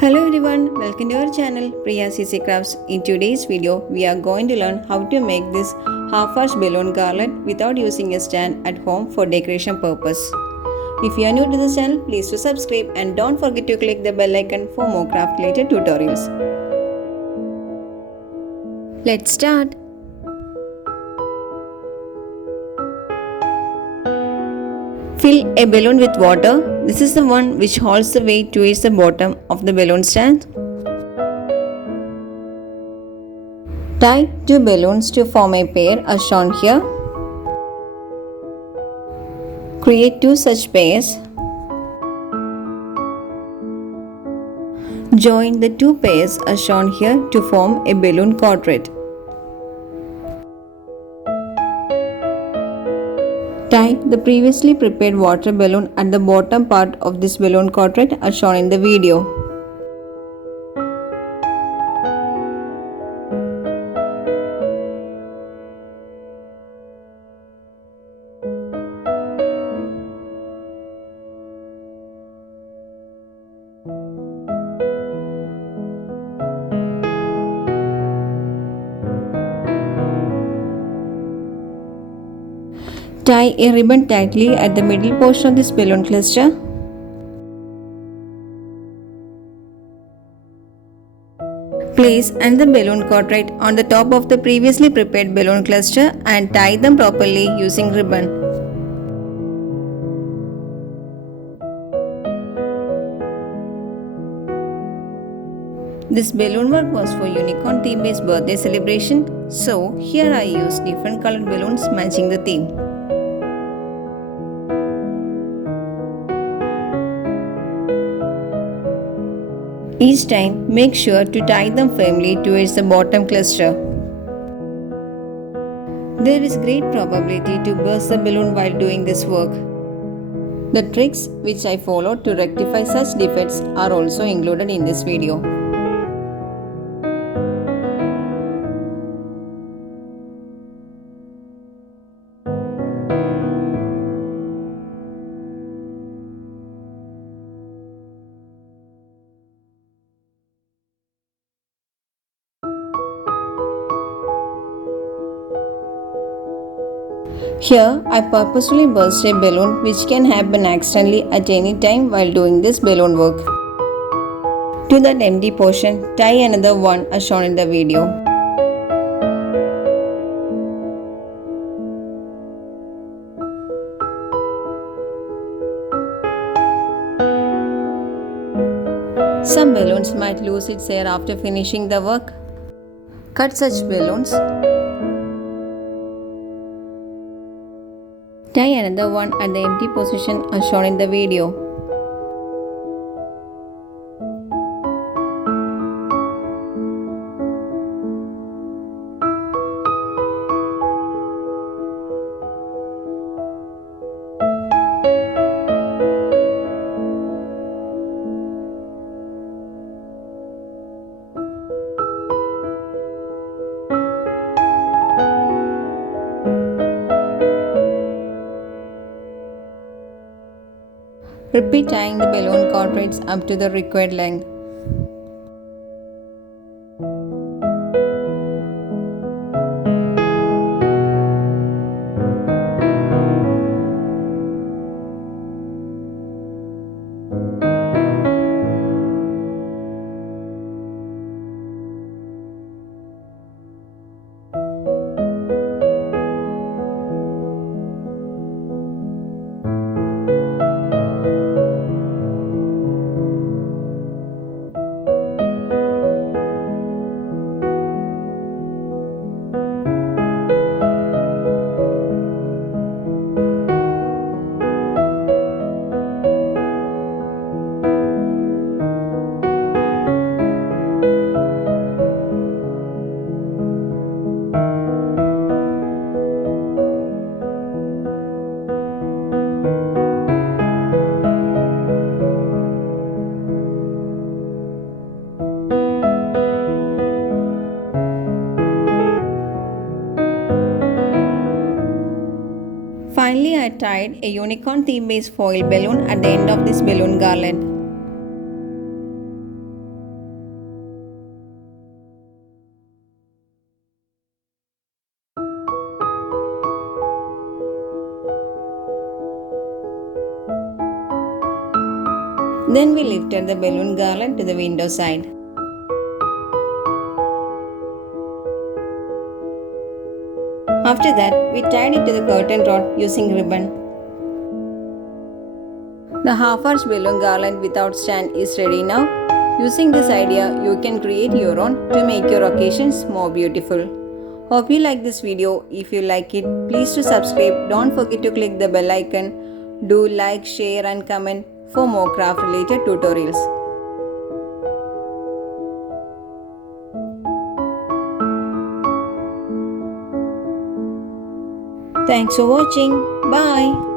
Hello everyone, welcome to our channel Priya CC Crafts. In today's video, we are going to learn how to make this half-arch balloon garland without using a stand at home for decoration purpose. If you are new to this channel, please do subscribe and don't forget to click the bell icon for more craft related tutorials. Let's start. Fill a balloon with water. This is the one which holds the weight towards the bottom of the balloon stand. Tie two balloons to form a pair as shown here. Create two such pairs. Join the two pairs as shown here to form a balloon quadrille. Tie the previously prepared water balloon at the bottom part of this balloon quadrille as shown in the video. Tie a ribbon tightly at the middle portion of this balloon cluster. Place another balloon quadrille on the top of the previously prepared balloon cluster and tie them properly using ribbon. This balloon work was for unicorn theme based birthday celebration, so here I used different colored balloons matching the theme. Each time, make sure to tie them firmly towards the bottom cluster. There is great probability to burst the balloon while doing this work. The tricks which I followed to rectify such defects are also included in this video. Here, I purposefully burst a balloon which can happen accidentally at any time while doing this balloon work. To that empty portion, tie another one as shown in the video. Some balloons might lose its air after finishing the work. Cut such balloons. Tie another one at the empty position as shown in the video. Repeat tying the balloon quadrilles up to the required length. Finally, I tied a unicorn theme based foil balloon at the end of this balloon garland. Then we lifted the balloon garland to the window side. After that, we tied it to the curtain rod using ribbon. The half-arch balloon garland without stand is ready now. Using this idea, you can create your own to make your occasions more beautiful. Hope you like this video. If you like it, please do subscribe. Don't forget to click the bell icon. Do like, share and comment for more craft related tutorials. Thanks for watching. Bye.